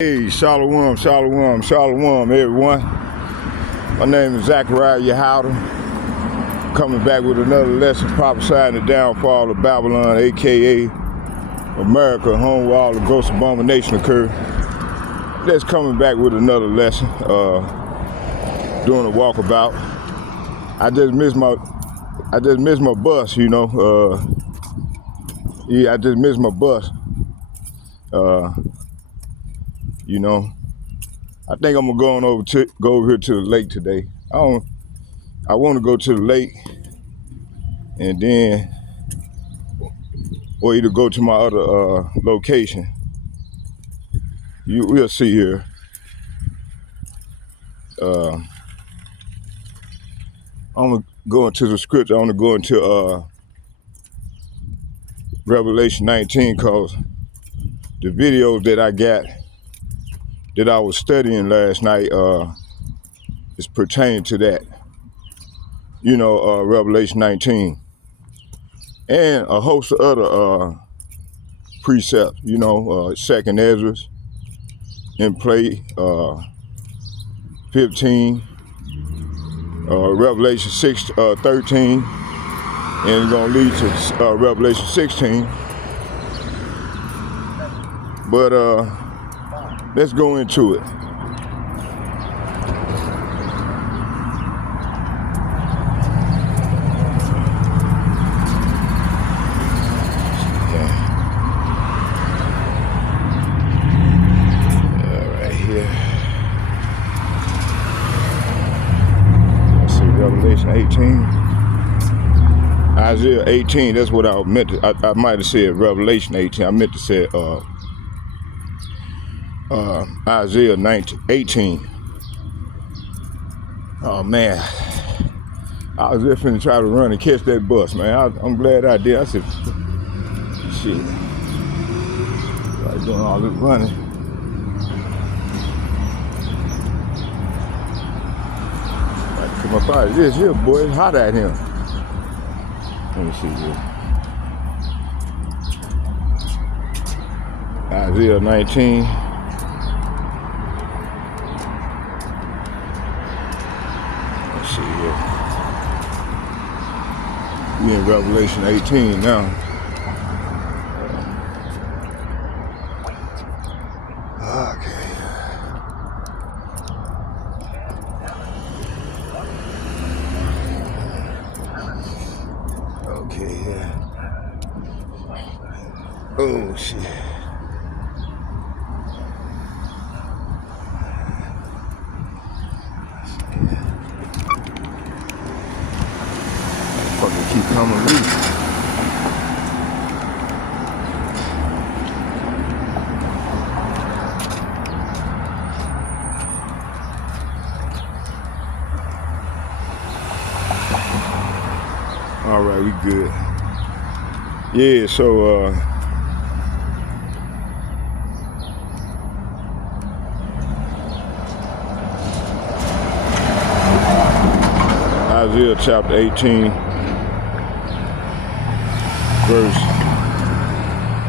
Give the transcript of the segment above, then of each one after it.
Hey, Shalom, Shalom, Shalom, everyone. My name is Zachariah Yehouda, coming back with another lesson prophesying the downfall of Babylon, aka America, home where all the gross abomination occurred. Just coming back with another lesson, doing a walkabout. I just missed my bus, you know. I just missed my bus. You know, I think I'm gonna go over here to the lake today. I want to go to the lake and then, or either go to my other location. We'll see here. I'm gonna go into the scripture. I'm gonna go into Revelation 19, cause the videos that I got that I was studying last night is pertaining to that. You know, Revelation 19, and a host of other precepts. You know, Second Ezra, in play 15, Revelation 13, and it's gonna lead to Revelation 16. But let's go into it. Revelation 18, Isaiah 18. That's what I meant to. I might have said Revelation 18. I meant to say Isaiah 18. Oh man, I was just finna try to run and catch that bus, man. I'm glad I did. I said, shit, I was doing all this running. Come up out of this here, boy. It's hot out here. Let me see here. Isaiah 19. Let's see here. We in Revelation 18 now. Okay. Oh shit. Fucking keep coming loose. All right, we good. Yeah, so Isaiah chapter 18,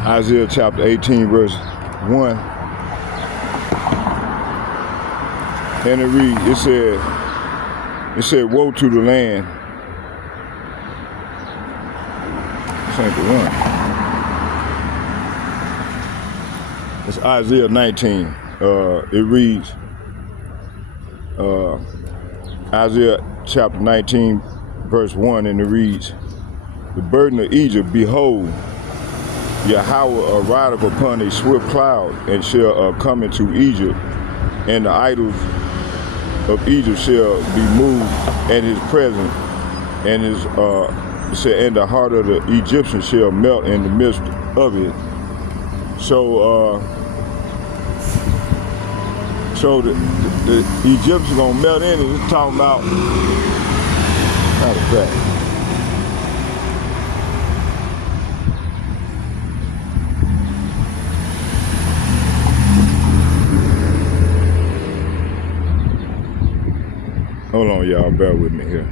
Isaiah chapter 18, verse 1. And it reads, it said, woe to the land. This ain't the one. It's Isaiah 19. It reads, Isaiah chapter 19, verse 1, and it reads, the burden of Egypt, behold, Yahweh rideth upon a swift cloud, and shall come into Egypt, and the idols of Egypt shall be moved at his presence, and and the heart of the Egyptians shall melt in the midst of it. So the Egyptians gonna melt in it. It's talking about, matter of fact, hold on, y'all, bear with me here.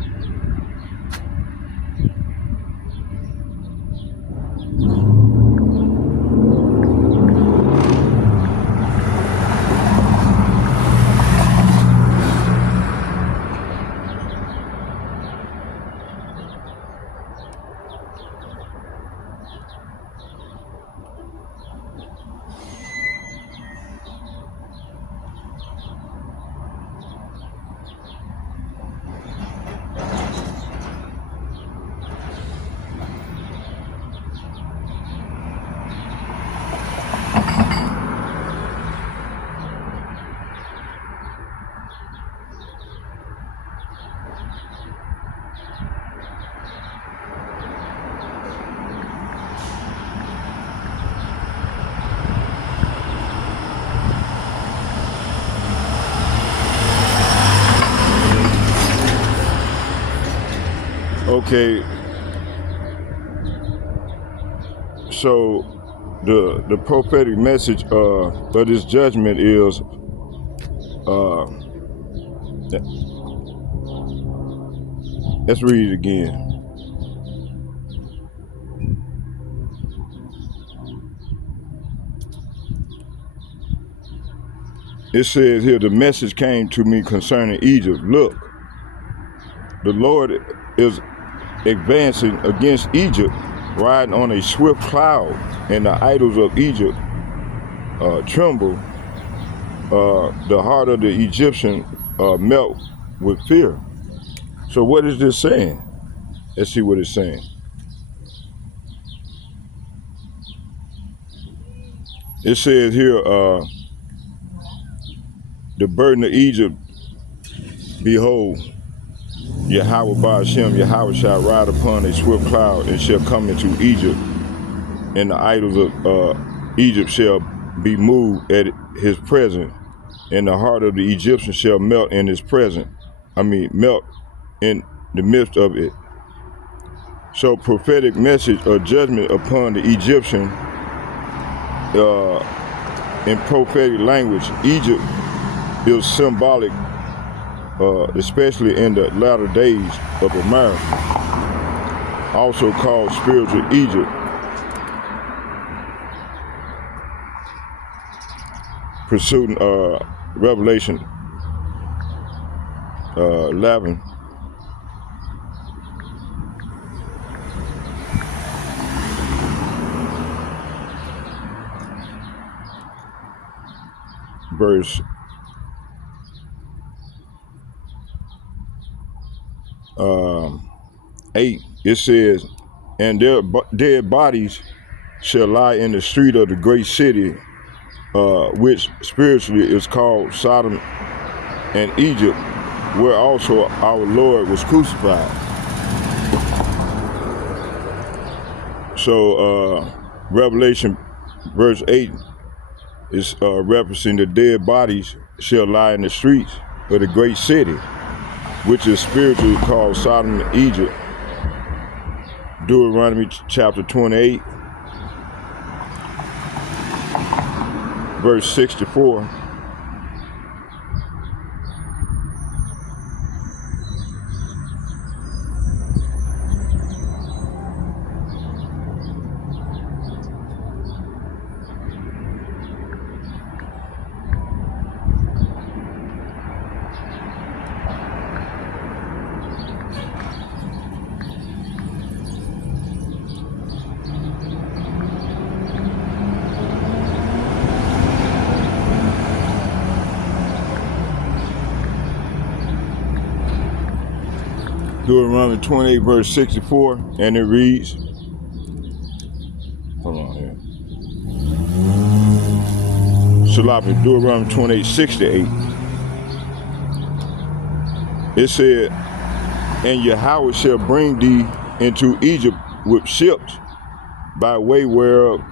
Okay, so the prophetic message of this judgment is let's read it again. It says here, the message came to me concerning Egypt. Look, the Lord is advancing against Egypt, riding on a swift cloud, and the idols of Egypt tremble. The heart of the Egyptian melt with fear. So what is this saying? Let's see what it's saying. It says here, the burden of Egypt, behold, Yahweh Ba'ashem, Yahweh shall ride upon a swift cloud and shall come into Egypt, and the idols of Egypt shall be moved at his presence, and the heart of the Egyptian shall melt in his presence. Melt in the midst of it. So prophetic message of judgment upon the Egyptian in prophetic language. Egypt is symbolic, especially in the latter days of America, also called spiritual Egypt. Pursuing Revelation 11. Verse 8, it says, and their dead bodies shall lie in the street of the great city, which spiritually is called Sodom and Egypt, where also our Lord was crucified. So Revelation verse 8 is referencing the dead bodies shall lie in the streets of the great city, which is spiritually called Sodom and Egypt. Deuteronomy chapter 28, verse 64. Deuteronomy 28, verse 64, and it reads, hold on here. Salafi, Deuteronomy 28, 68. It said, and Yahweh shall bring thee into Egypt with ships, by way whereof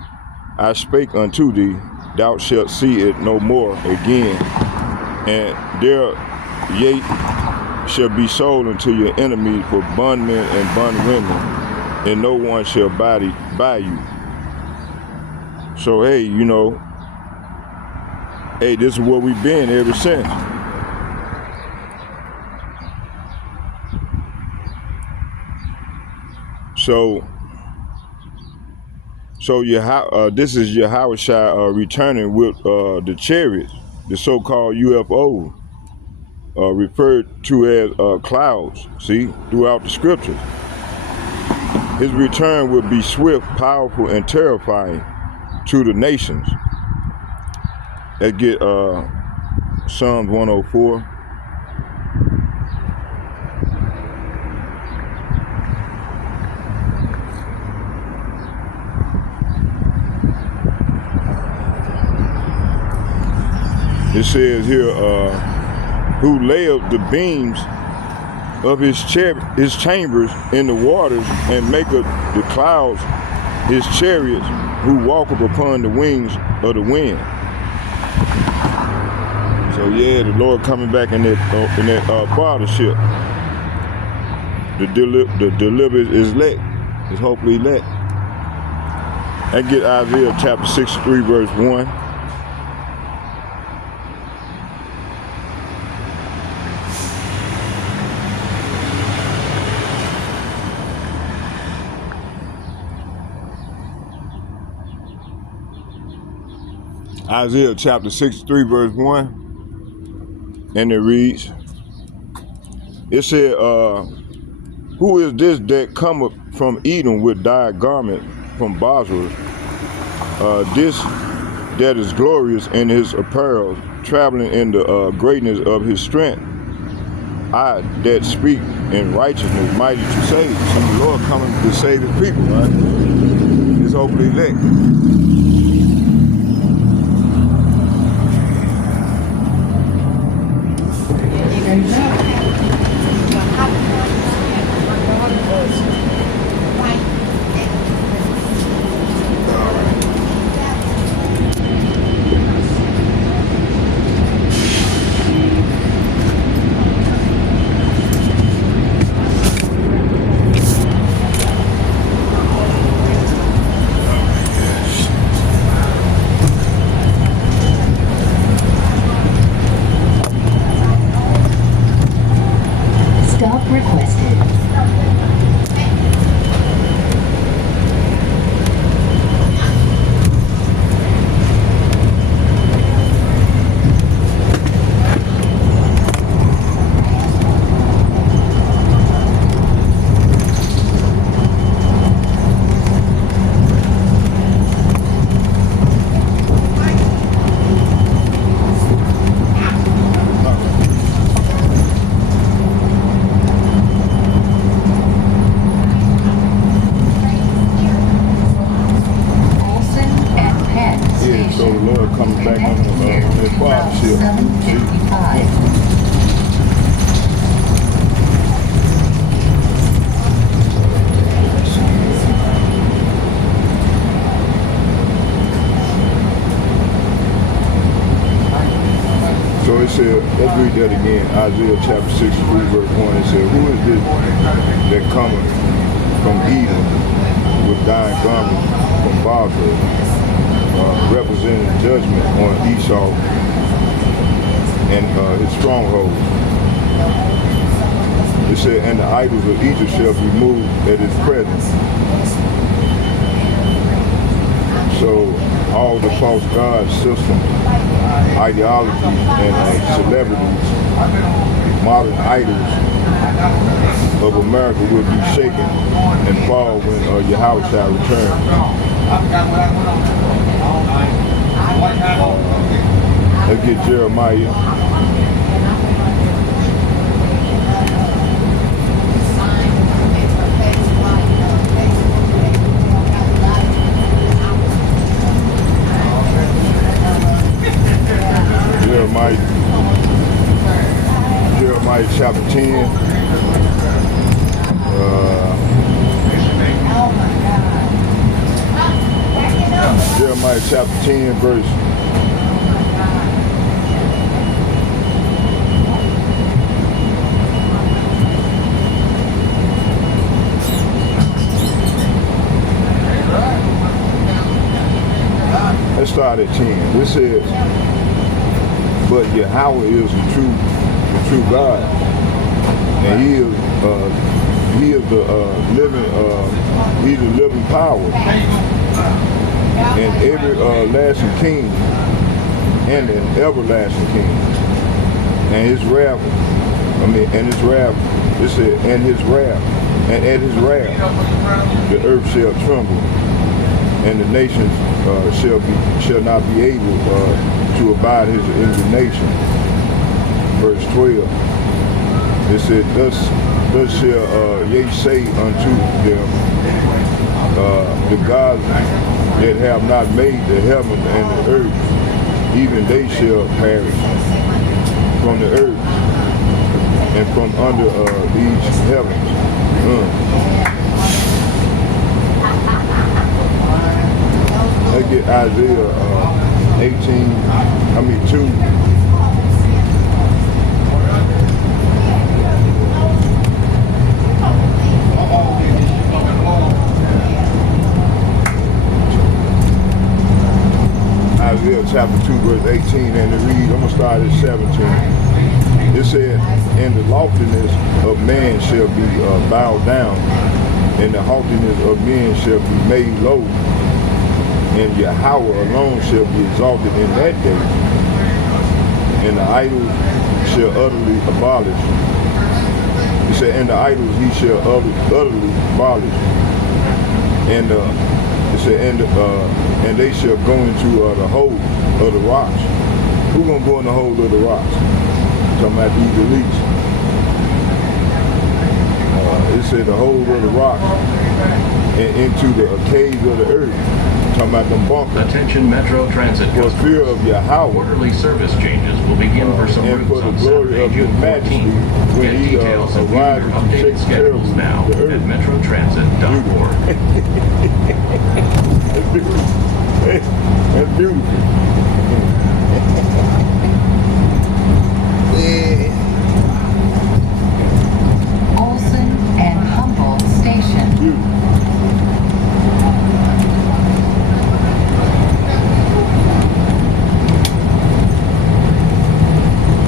I spake unto thee, thou shalt see it no more again, and there yet shall be sold unto your enemies for bondmen and bondwomen, and no one shall buy you. So hey, you know, hey, this is where we've been ever since. So this is Yahweh returning with the chariots, the so-called UFOs. Referred to as clouds, see, throughout the scriptures. His return will be swift, powerful, and terrifying to the nations. Let's get Psalms 104. It says here, who layeth the beams of his chambers in the waters, and maketh the clouds his chariots, who walketh upon the wings of the wind. So yeah, the Lord coming back in that fathership. the delivered is let. Is hopefully let. And get Isaiah chapter 63 verse 1. Isaiah chapter 63 verse 1. And it reads, it said, who is this that cometh from Edom with dyed garment from Bozrah? This that is glorious in his apparel, traveling in the greatness of his strength. I that speak in righteousness, mighty to save. So the Lord coming to save his people, right? His hopefully elect. So the Lord comes back on his fathership. So it said, let's read that again. Isaiah chapter 63 verse 1. It said, who is this that cometh from Edom with dyed garments from Bozrah? Representing judgment on Esau and his stronghold. It said, and the idols of Egypt shall be moved at his presence. So all the false god system, ideologies, and celebrities, modern idols of America will be shaken and fall when Yahweh shall return. Let's get Jeremiah. Jeremiah chapter 10. Jeremiah chapter 10 verse 10. Let's start at 10. This says, but Yahweh is the true God, and He is the living power, and every lasting king, and an everlasting king, and His wrath. And His wrath. It said, and His wrath, and at His wrath, the earth shall tremble, and the nations shall not be able to abide His indignation. Verse 12. It said, thus shall ye say unto them, the gods that have not made the heaven and the earth, even they shall perish from the earth and from under these heavens. Let's get Isaiah 2. 18, and it reads, I'm going to start at 17. It said, and the loftiness of man shall be bowed down, and the haughtiness of men shall be made low, and Yahweh alone shall be exalted in that day, and the idols shall utterly abolish. He said, and the idols he shall utterly abolish. And it said, and they shall go into the hole of the rocks. Who gonna go in the hole of the rocks? Talking about these elites. It said the hole of the rocks and into the caves of the earth. Talking about them bunkers. Attention Metro Transit For fear of Yahweh. Quarterly service changes will begin for some and routes for the on glory Saturday, of His June majesty, 14th. when Get he details and view arrives your to updated take schedules care of now the at earth. metrotransit.org. That's beautiful. That's beautiful. Olson and Humboldt Station. Beautiful.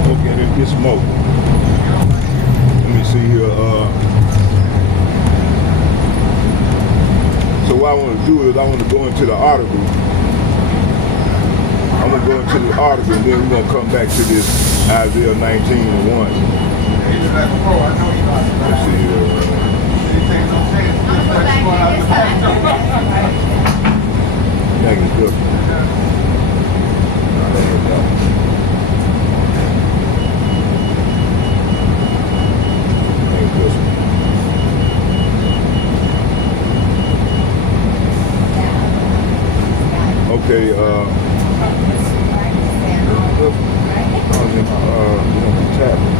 Okay, let's get smoke. Let me see here. So what I want to do is I want to go into the article. I'm going to go into the article and then we're going to come back to this Isaiah 19:1. Let's see here. Negative good. There you go. Ain't good. Okay, tablet.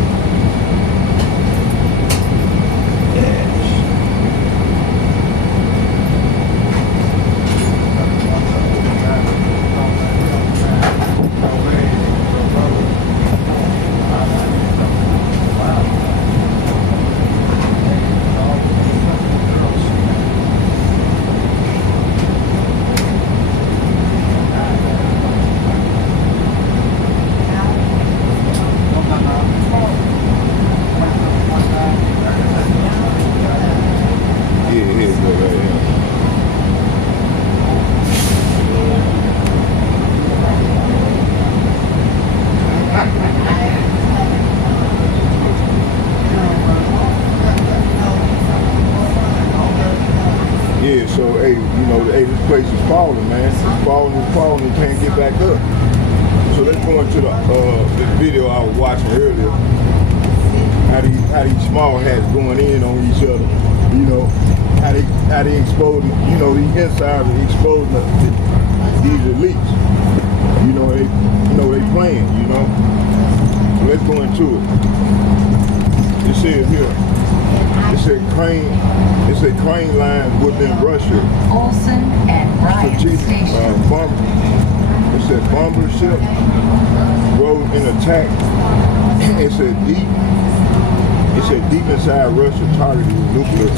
Yeah, so hey, you know, hey, this place is falling, man. It's falling, and can't get back up. So let's go into the video I was watching earlier. How these small hats going in on each other. You know, how they exposing, you know, these insiders exposing these elites. You know, they playing, you know. So let's go into it. It says here. It said crane line within Russia. Olson and Bryant Station. It said bomber ship rose in attack. It said deep inside Russia targeted nuclear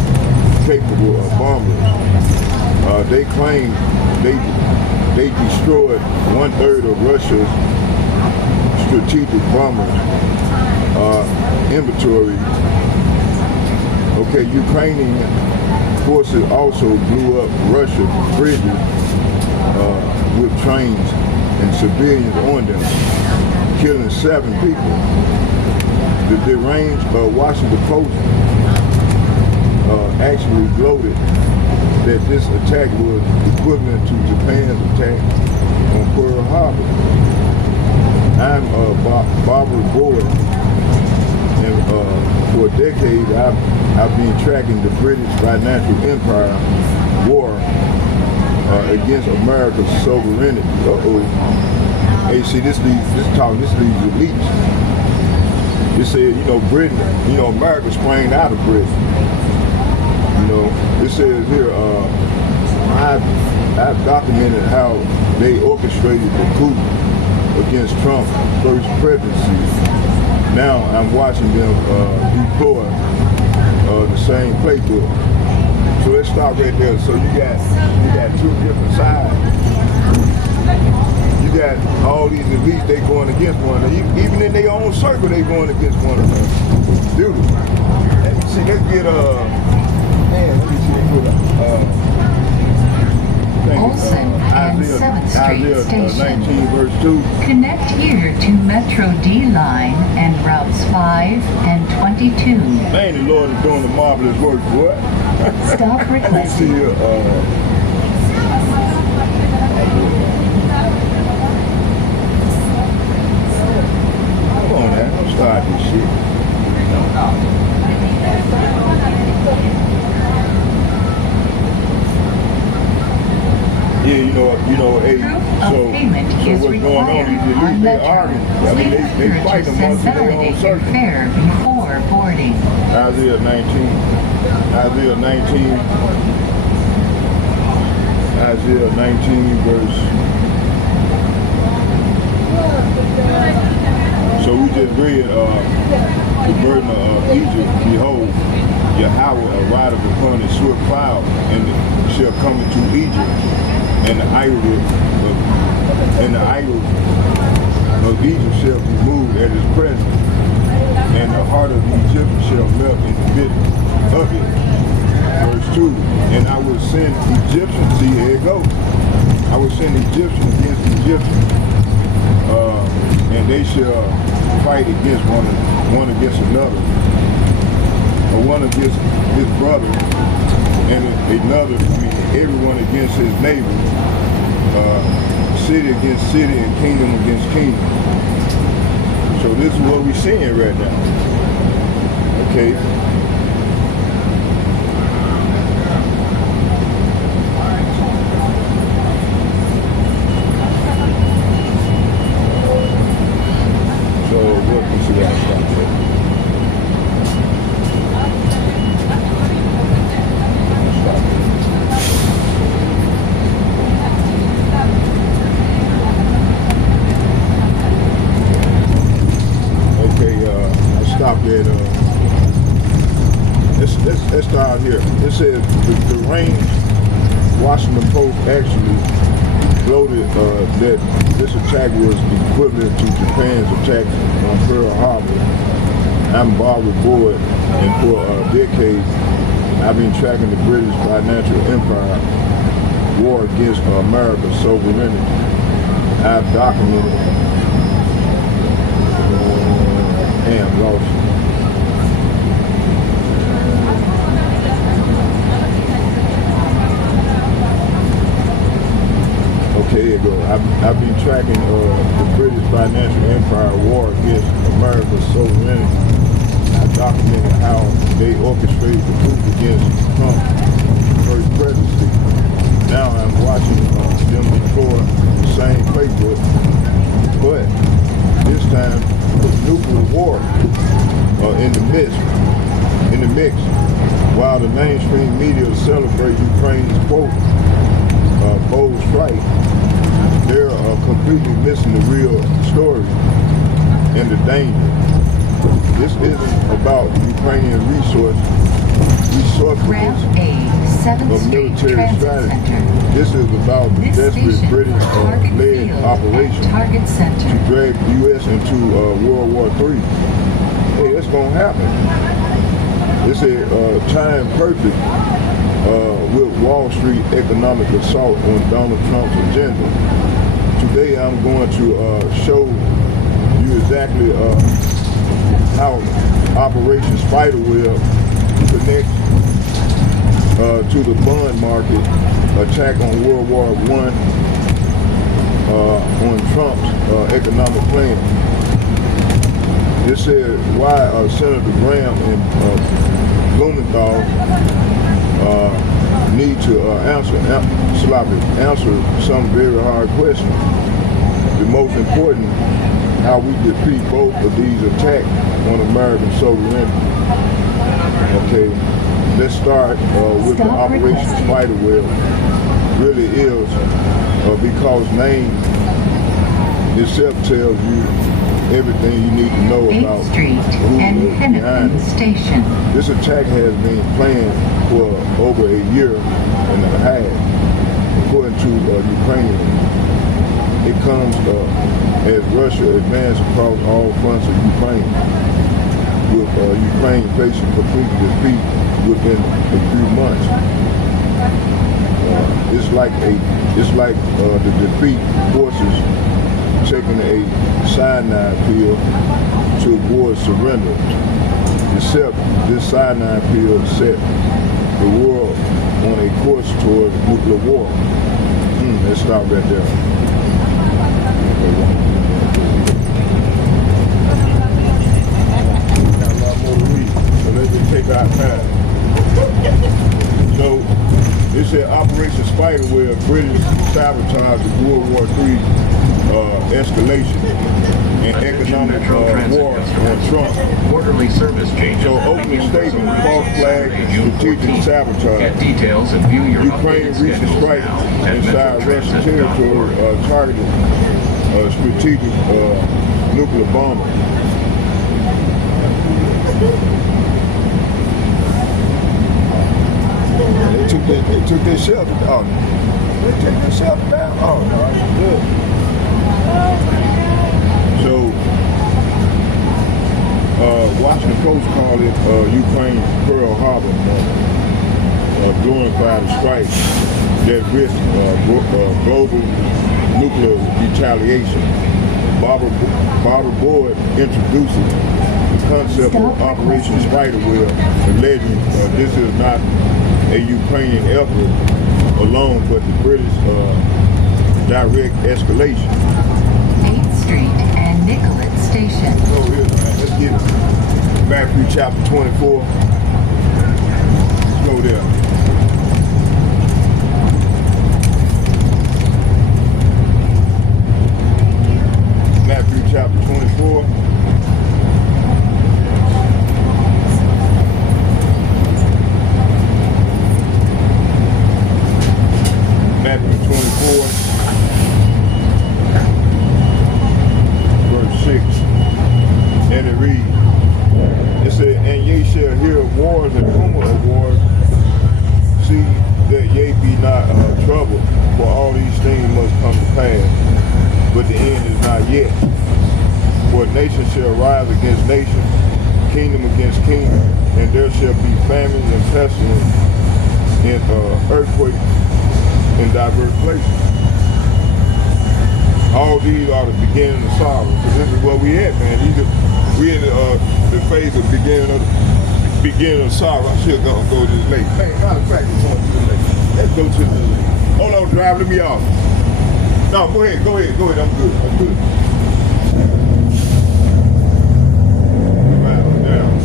capable of bombers. They claim they destroyed 1/3 of Russia's strategic bombers inventory. Okay, Ukrainian forces also blew up Russian bridges with trains and civilians on them, killing 7 people. The deranged Washington Post actually gloated that this attack was equivalent to Japan's attack on Pearl Harbor. I'm Barbara Boyd, and for a decade I've been tracking the British financial empire war against America's sovereignty. Hey, see, this leads elites. It said, you know, Britain, you know, America sprang out of Britain. You know, it says here, I've documented how they orchestrated the coup against Trump's first presidency. Now I'm watching them deploy the same playbook. So let's stop right there. So you got 2 different sides. You got all these elites, they going against one another. Even in their own circle, they going against one another. Dude, let me see, let's get, man, let me see, Olsen and 7th Street Isaiah Station. 19 verse 2. Connect here to Metro D line and routes 5 and 22. Man, the Lord is doing the marvelous work, boy. Stop Let's see requesting. here, come on now, don't start this shit. Yeah, hey, Proof of so payment is what's going on? required These on elites, they Metro. arguing. I mean, Please they fighting purchase and amongst their own validate your circle. fare before boarding. Isaiah 19, Isaiah 19, Isaiah 19 verse. So we just read the burden of Egypt. Behold, Yahweh arriveth upon a swift cloud, and shall come into Egypt, and the idols of Egypt shall be moved at his presence, and the heart of the Egyptian shall melt in the midst of it. Verse 2, and I will send Egyptians, see here it goes, I will send Egyptians against Egyptians, and they shall fight against one against another, or one against his brother, and another, everyone against his neighbor, city against city, and kingdom against kingdom. So this is what we're seeing right now. Okay. So what we see that stop there. Okay, I stopped at let's start here. It says the range Washington Post actually floated that this attack was equivalent to Japan's attack on Pearl Harbor. I'm Barbara Boyd, and for decades I've been tracking the British financial empire war against America's sovereignty. I've documented lost. Okay, here you go. I've been tracking the British financial empire war against America's sovereignty. I documented how they orchestrated the coup against Trump's first presidency. Now I'm watching them deploy the same playbook, but this time with nuclear war in the mix, while the mainstream media celebrate Ukraine's quote bold strike, they're completely missing the real story and the danger. This isn't about Ukrainian resourcefulness Ramp A, 7th of Street military Transit strategy. Center. This is about the This desperate station British for Target led Field operation and Target Center. to drag the U.S. into World War III. Hey, that's gonna happen. It's a time perfect with Wall Street economic assault on Donald Trump's agenda. Today I'm going to show you exactly how Operation Spiderweb connects to the bond market attack on World War I on Trump's economic plan. This said why Senator Graham and Blumenthal need to answer some very hard questions. The most important, how we defeat both of these attacks on American sovereignty. Okay, let's start with the Operation Spiderweb. Really is because name itself tells you everything you need to know about 8th Street who and is behind Hennepin it. Station. This attack has been planned for over a year and a half, according to Ukrainian. A it comes as Russia advances across all fronts of Ukraine, with Ukraine facing complete defeat within a few months. It's like the defeat forces taking a cyanide pill to avoid surrender. Except this cyanide pill set the world on a course toward nuclear war. Let's stop right there. Got a lot more to read, so let's just take our time. So, it said Operation Spiderweb, British sabotage the World War III escalation and economic war on Trump. Quarterly service changes. So opening statement, false flag, strategic sabotage. Get details and view your Ukraine updated recent schedules strike now at inside Russian metrotransit.org. territory targeted strategic nuclear bomber. They took their shelter down. They took their shelter down. Oh, no, that's good. So, Washington Post called it Ukraine Pearl Harbor, glorified a strike that risked global nuclear retaliation. Barbara Boyd introduces the concept of Operation Spiderweb, alleging this is not a Ukrainian effort alone, but the British direct escalation. 8th Street and Nicollet Station. So here, man, let's get Matthew chapter 24. Let's go there. Matthew chapter 24. Matthew 24, verse 6. And it reads, it said, and ye shall hear of wars and rumor of wars. See that ye be not troubled, for all these things must come to pass, but the end is not yet. For nation shall rise against nation, kingdom against kingdom, and there shall be famines and pestilence and earthquakes in diverse places. All these are the beginning of sorrow. So this is where we at, man. We in the phase of beginning of sorrow. I should go to this lake. Hey, matter of fact, we're going to the lake. Let's go to the lake. Hold on, drive, let me off. No, go ahead. I'm good.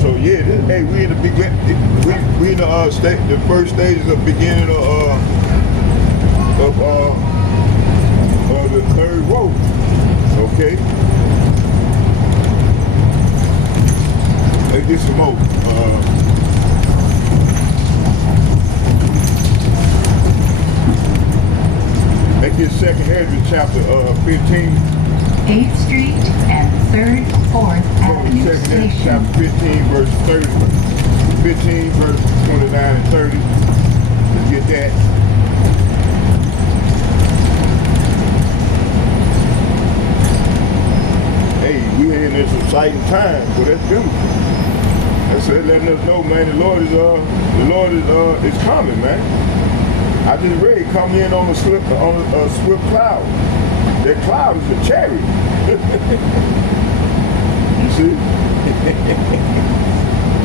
So yeah, hey, we in the we in the the first stages of beginning of the third row. Okay. Let's get some more. Let's get 2nd Ezra chapter 15. 8th Street and 3rd, 4th Avenue 2nd Ezra Station. chapter 15, verse 30. 15, verse 29 and 30. Let's get that. Hey, we in this exciting time, but that's beautiful. That's it, letting us know, man, the Lord is coming, man. I just read, come in on a swift cloud. That cloud is a chariot. You see?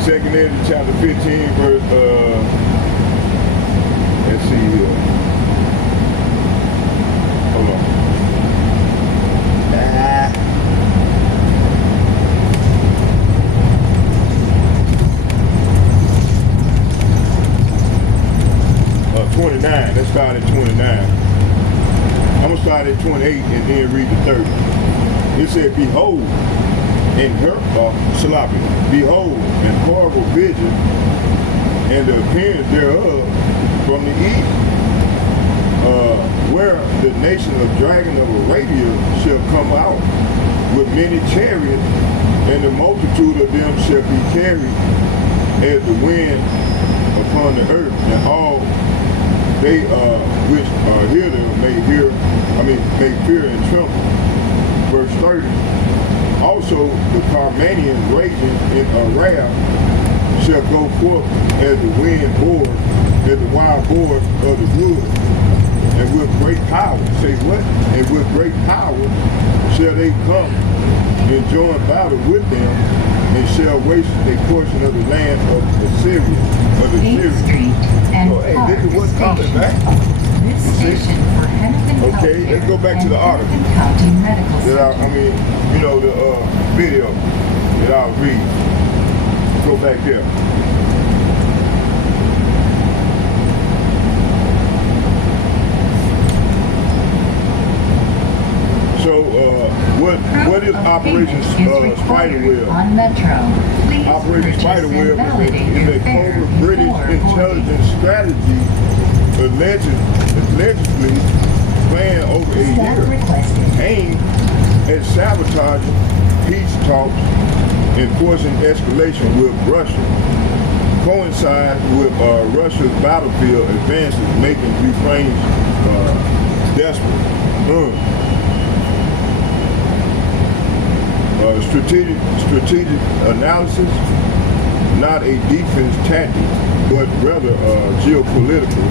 2nd Ezra chapter 15, verse let's see here. Hold on. 29. Let's start at 29. I'm going to start at 28 and then read the 30. It said, behold, behold, and horrible vision, and the appearance thereof from the east, where the nation of dragon of Arabia shall come out with many chariots, and the multitude of them shall be carried as the wind upon the earth, and all they which hear them may fear and tremble. Verse 30. Also the Carmanian raging in wrath shall go forth as the wind board, as the wild boar of the wood. And with great power, say what? And with great power shall they come and join battle with them, and shall waste a portion of the land of Assyria, of the 8th Syrians. Street and Oh, hey, Park this is what's coming, Station. man. This station for Hennepin Okay, Healthcare let's go back to and the article. Hennepin County Medical That Center. the video that I'll read. Go back there. So, what is Operation Spiderweb? On Metro. Please Operation purchase and Spiderweb validate is your a fare covert British before intelligence strategy allegedly planned over a Staff year requested. aimed at sabotaging peace talks and forcing escalation with Russia. Coincide with Russia's battlefield advances, making Ukraine desperate. Strategic analysis, not a defense tactic, but rather geopolitical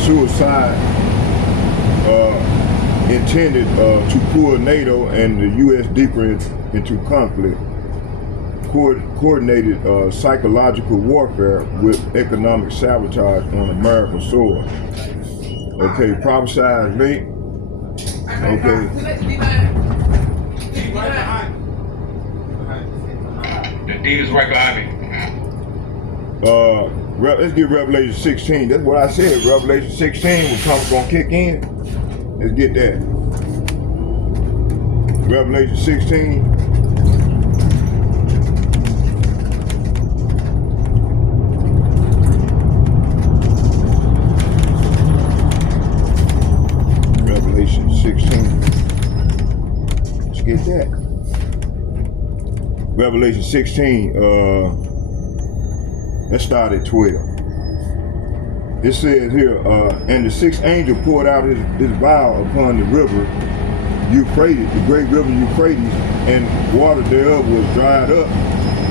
suicide intended to pull NATO and the U.S. deeper into conflict. Coordinated psychological warfare with economic sabotage on American soil. Okay, prophesied link. Okay. The deed is right behind me. Let's get Revelation 16. That's what I said. Revelation 16 was gonna kick in. Let's get that. Revelation 16. Revelation 16. Let's get that. Revelation 16, let's start at 12. It says here, and the sixth angel poured out his vial upon the river Euphrates, the great river Euphrates, and water thereof was dried up,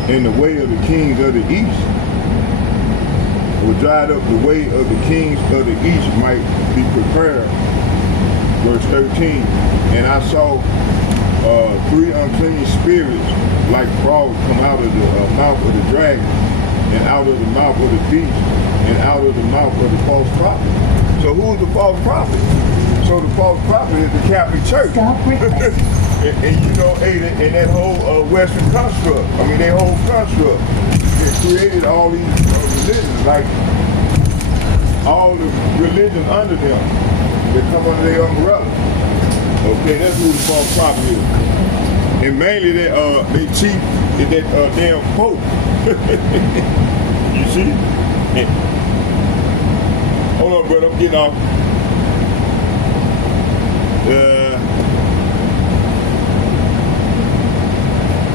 and the way of the kings of the east was dried up, the way of the kings of the east might be prepared. Verse 13, and I saw three unclean spirits like frogs come out of the mouth of the dragon, and out of the mouth of the beast, and out of the mouth of the false prophet. So who is the false prophet? So the false prophet is the Catholic Church. and you know, and that whole Western construct, that whole construct, it created all these religions, like all the religions under them, they come under their umbrella. Okay, that's who the false prophet is. And mainly they chief is that damn Pope. You see? Hold on, brother, I'm getting off.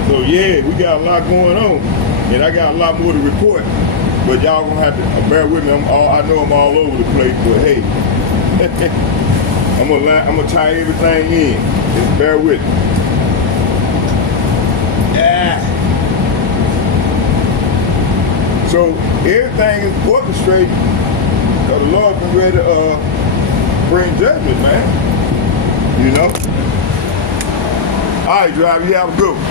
So yeah, we got a lot going on, and I got a lot more to report. But y'all gonna have to bear with me. I know I'm all over the place, but hey, I'm gonna tie everything in. Just bear with me. So everything is orchestrated. So the Lord been ready to bring judgment, man. You know? All right, driver, you have a good one.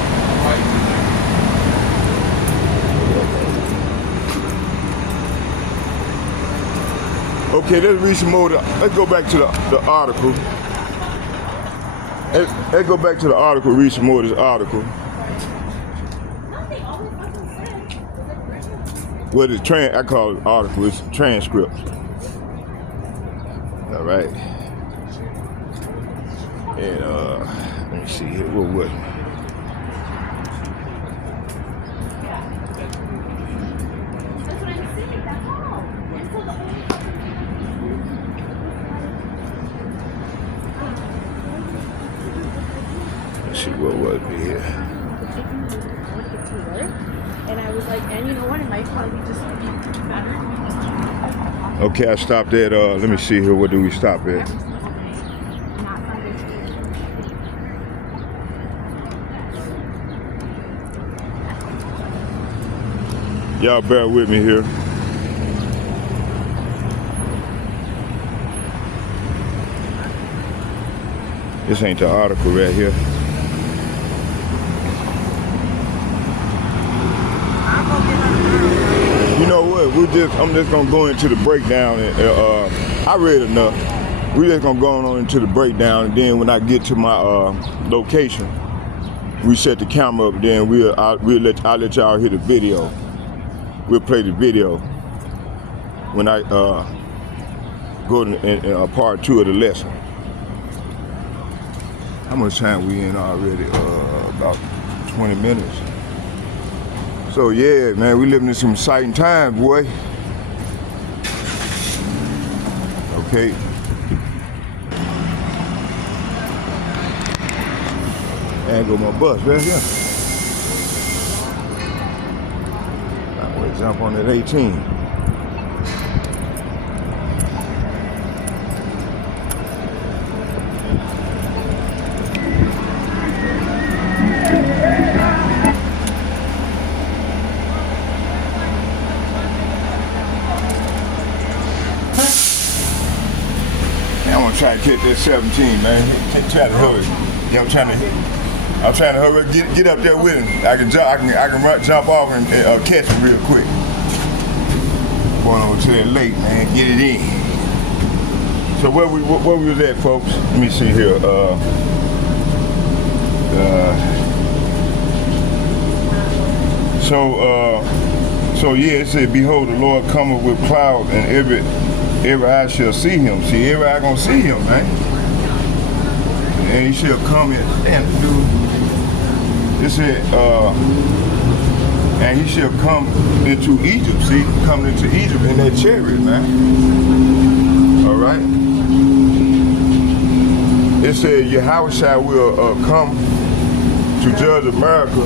Okay, let's read some more. Let's go back to the article. Let's go back to the article, read some more of this article. What is I call it article, it's transcript. All right. And let me see here, what? Let's see, what was it here? And I was like, and you know what, it might probably just be better if we just Okay, I stopped at, let me see here, what do we stop at? Y'all bear with me here. This ain't the article right here. You know what? I'm just gonna go into the breakdown. And, I read enough. We're just gonna go on into the breakdown, and then when I get to my location, we set the camera up. Then I'll let y'all hear the video. We'll play the video when I go in part 2 of the lesson. How much time we in already? About 20 minutes. So yeah, man, we living in some exciting times, boy. Okay. And go my bus right here. I'm gonna jump on that 18. Trying to catch that 17, man. Trying to hurry. You know, I'm trying to hurry. Get up there with him. I can jump off and catch him real quick. Going over to that lake, man. Get it in. So where we was at, folks? Let me see here. So yeah, it said, "Behold, the Lord cometh with clouds, and every eye shall see him." See, every eye gonna see him, man. And he shall come in. Damn, dude. It said, and he shall come into Egypt. See, coming into Egypt in that chariot, man. All right. It said, Yahweh will come to judge America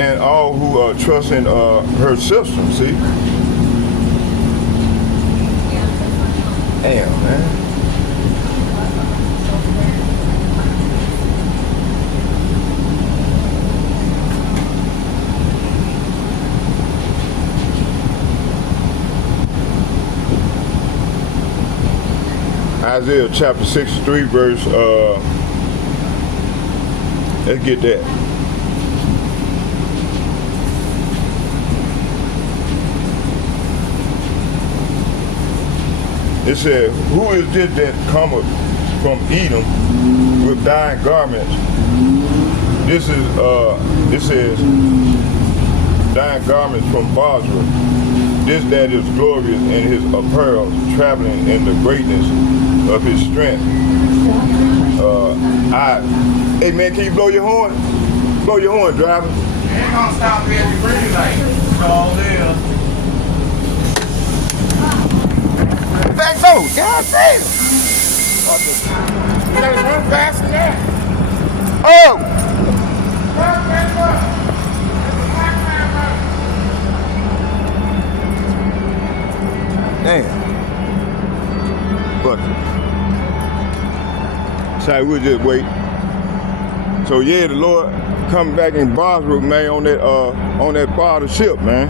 and all who trust in her system. See. Damn, man. Isaiah chapter 63 verse, let's get that. It said, "Who is this that cometh from Edom with dying garments?" This is, it says, dying garments from Basra. This that is glorious in his apparel, traveling in the greatness of his strength. Hey man, can you blow your horn? Blow your horn, driver. It ain't gonna stop at the green light. So there. Back road, God damn! You gotta run fast as that. Oh! Damn. But sorry, we'll just wait. So yeah, the Lord coming back in Basra, man, on that part of the ship, man.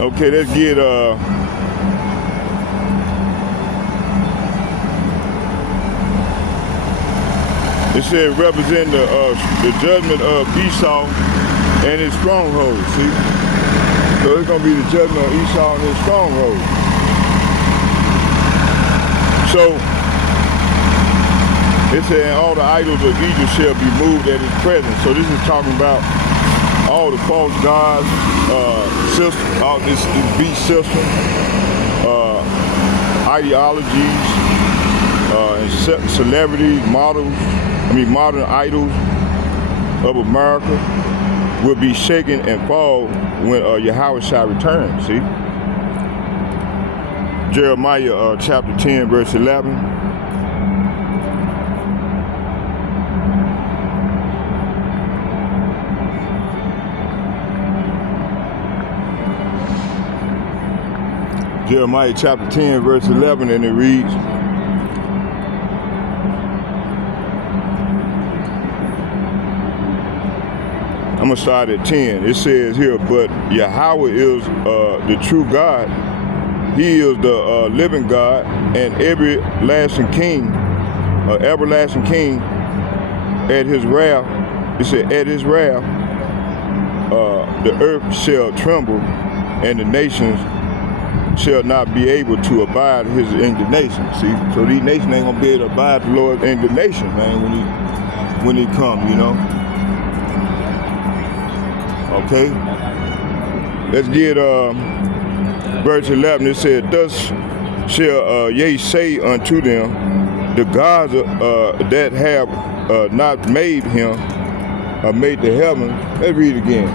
Okay, let's get it said represent the judgment of Esau and his stronghold. See, so it's gonna be the judgment of Esau and his stronghold. So it said all the idols of Egypt shall be moved at his presence. So this is talking about all the false gods, system, all this beast system, ideologies, and celebrities, modern idols of America will be shaken and fall when Yahweh shall return. See, Jeremiah chapter 10 verse 11. Jeremiah chapter 10, verse 11, and it reads, I'm going to start at 10. It says here, but Yahweh is the true God. He is the living God and everlasting King, at his wrath. It said, at his wrath, the earth shall tremble and the nations shall not be able to abide his indignation. See, so these nations ain't gonna be able to abide the Lord's indignation, man, when he come, you know. Okay, let's get verse 11. It said, thus shall ye say unto them, the gods that have not made him, made the heaven. Let's read it again.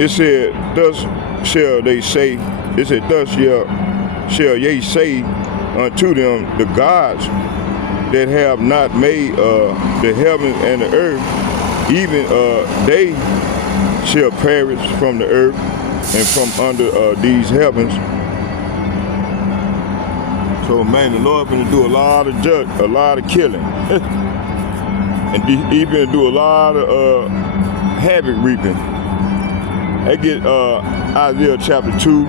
It said, thus shall they say, it said, thus shall ye say unto them, the gods that have not made the heavens and the earth, even they shall perish from the earth and from under these heavens. So man, the Lord gonna do a lot of killing, and even do a lot of havoc reaping. I get Isaiah chapter 2.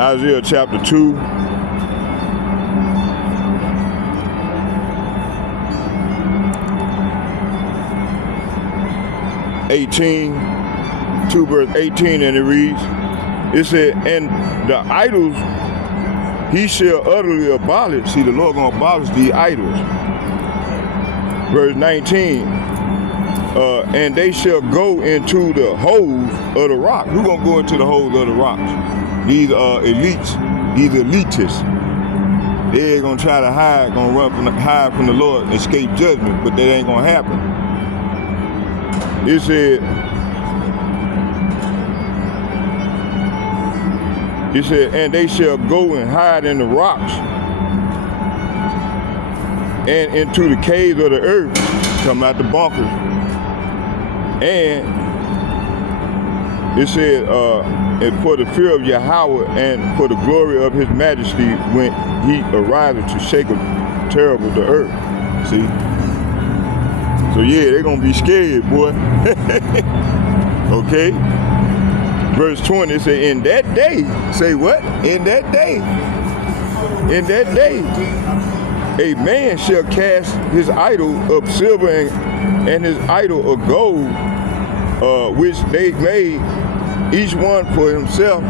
Isaiah chapter 2. Verse 18, and it reads, it said, and the idols he shall utterly abolish. See, the Lord gonna abolish the idols. Verse 19, and they shall go into the holes of the rock. Who's gonna go into the holes of the rocks? These elites, these elitists. They're gonna try to hide from the Lord, escape judgment, but that ain't gonna happen. It said, and they shall go and hide in the rocks and into the caves of the earth, come out the bunkers. And it said, and for the fear of Yahweh and for the glory of his majesty when he arises to shake terrible the earth. See? So yeah, they're gonna be scared, boy. Okay? Verse 20, it say, in that day, say what? In that day. In that day, a man shall cast his idol of silver and his idol of gold, which they made each one for himself,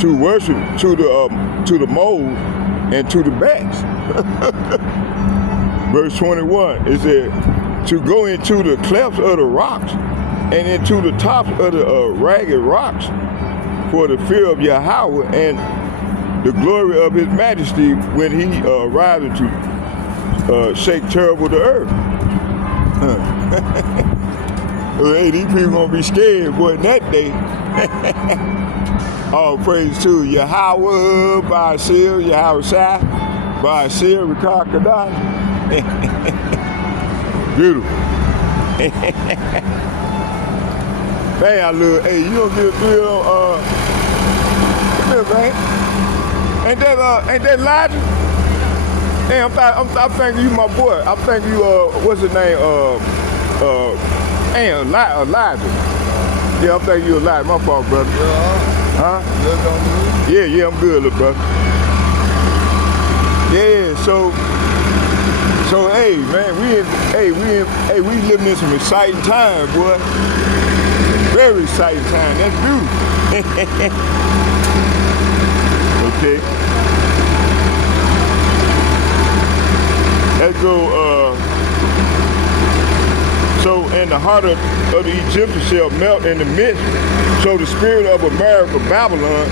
to worship to the mold and to the backs. Verse 21, it said, to go into the clefts of the rocks and into the tops of the ragged rocks for the fear of Yahweh and the glory of his majesty when he rises to shake terrible the earth. Hey, these people gonna be scared, boy, in that day. All praise to Yahweh, Ba'asir, Yahweh Shai, Ba'asir, Rikah Kadash. Beautiful. Man, I love, hey, you don't get a thrill come here, man. Ain't that Elijah? Hey, I'm thinking you my boy. I'm thinking you, what's his name? Elijah. Yeah, I'm thinking you Elijah. My fault, brother. Huh? Yeah, I'm good, little brother. Yeah, so hey, man, we living in some exciting times, boy. Very exciting time. That's beautiful. Okay. Let's go. So, and the heart of the Egyptians shall melt in the midst. So the spirit of America, Babylon,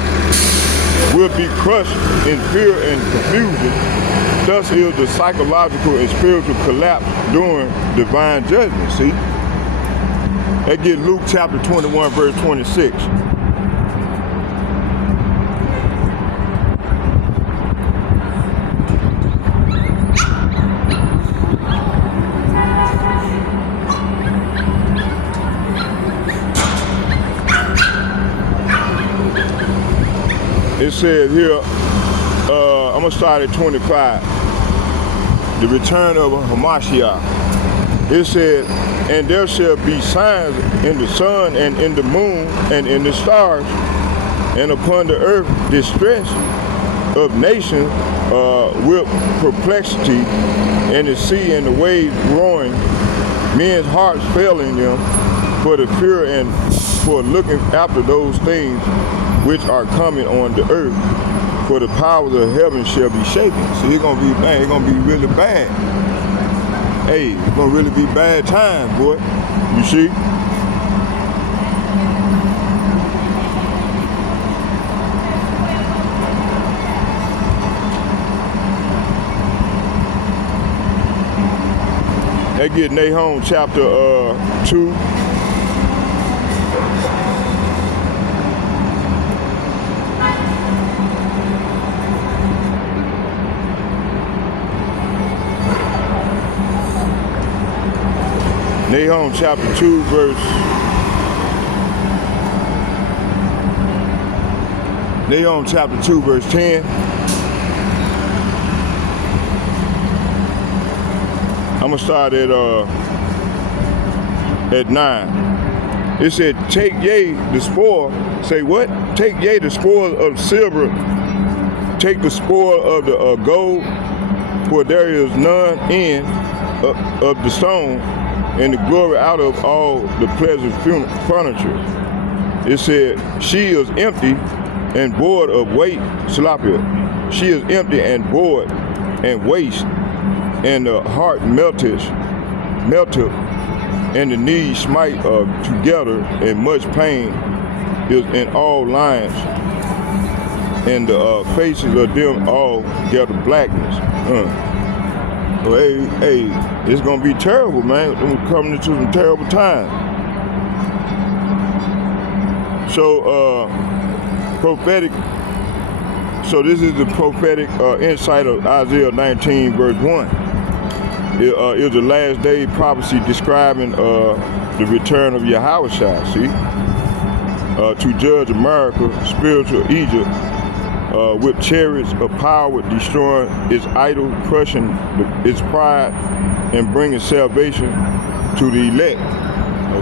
will be crushed in fear and confusion. Thus is the psychological and spiritual collapse during divine judgment. See? Let's get Luke chapter 21, verse 26. says here, I'm gonna start at 25. The return of Hamashiach. It said, and there shall be signs in the sun and in the moon and in the stars, and upon the earth distress of nations with perplexity, and the sea and the waves roaring, men's hearts failing them for the fear and for looking after those things which are coming on the earth, for the powers of heaven shall be shaken. See, it's gonna be, man, it's gonna be really bad. Hey, it's gonna really be bad times, boy. You see? They get Nahum chapter 2. Nahum chapter 2 verse Nahum chapter 2 verse 10. I'm gonna start at 9. It said, take ye the spoil. Say what? Take ye the spoil of silver. Take the spoil of the gold, for there is none in of the stone, and the glory out of all the pleasant furniture. It said, she is empty and void of weight. Salapia. She is empty and void and waste, and the heart melteth, and the knees smite together, and much pain is in all lines, and the faces of them all gather blackness. So, hey, it's gonna be terrible, man. We're coming into some terrible times. So, prophetic. So this is the prophetic insight of Isaiah 19, verse 1. It was the last day prophecy describing the return of Yahushua, see, to judge America, spiritual Egypt, with chariots of power, destroying its idol, crushing its pride, and bringing salvation to the elect.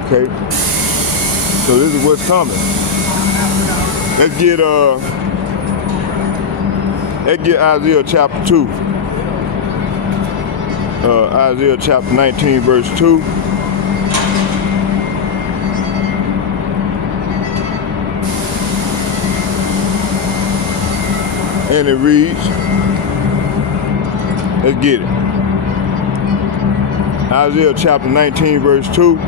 Okay, so this is what's coming. Let's get Isaiah chapter 2. Isaiah chapter 19, verse 2. And it reads, let's get it. Isaiah chapter 19, verse 2.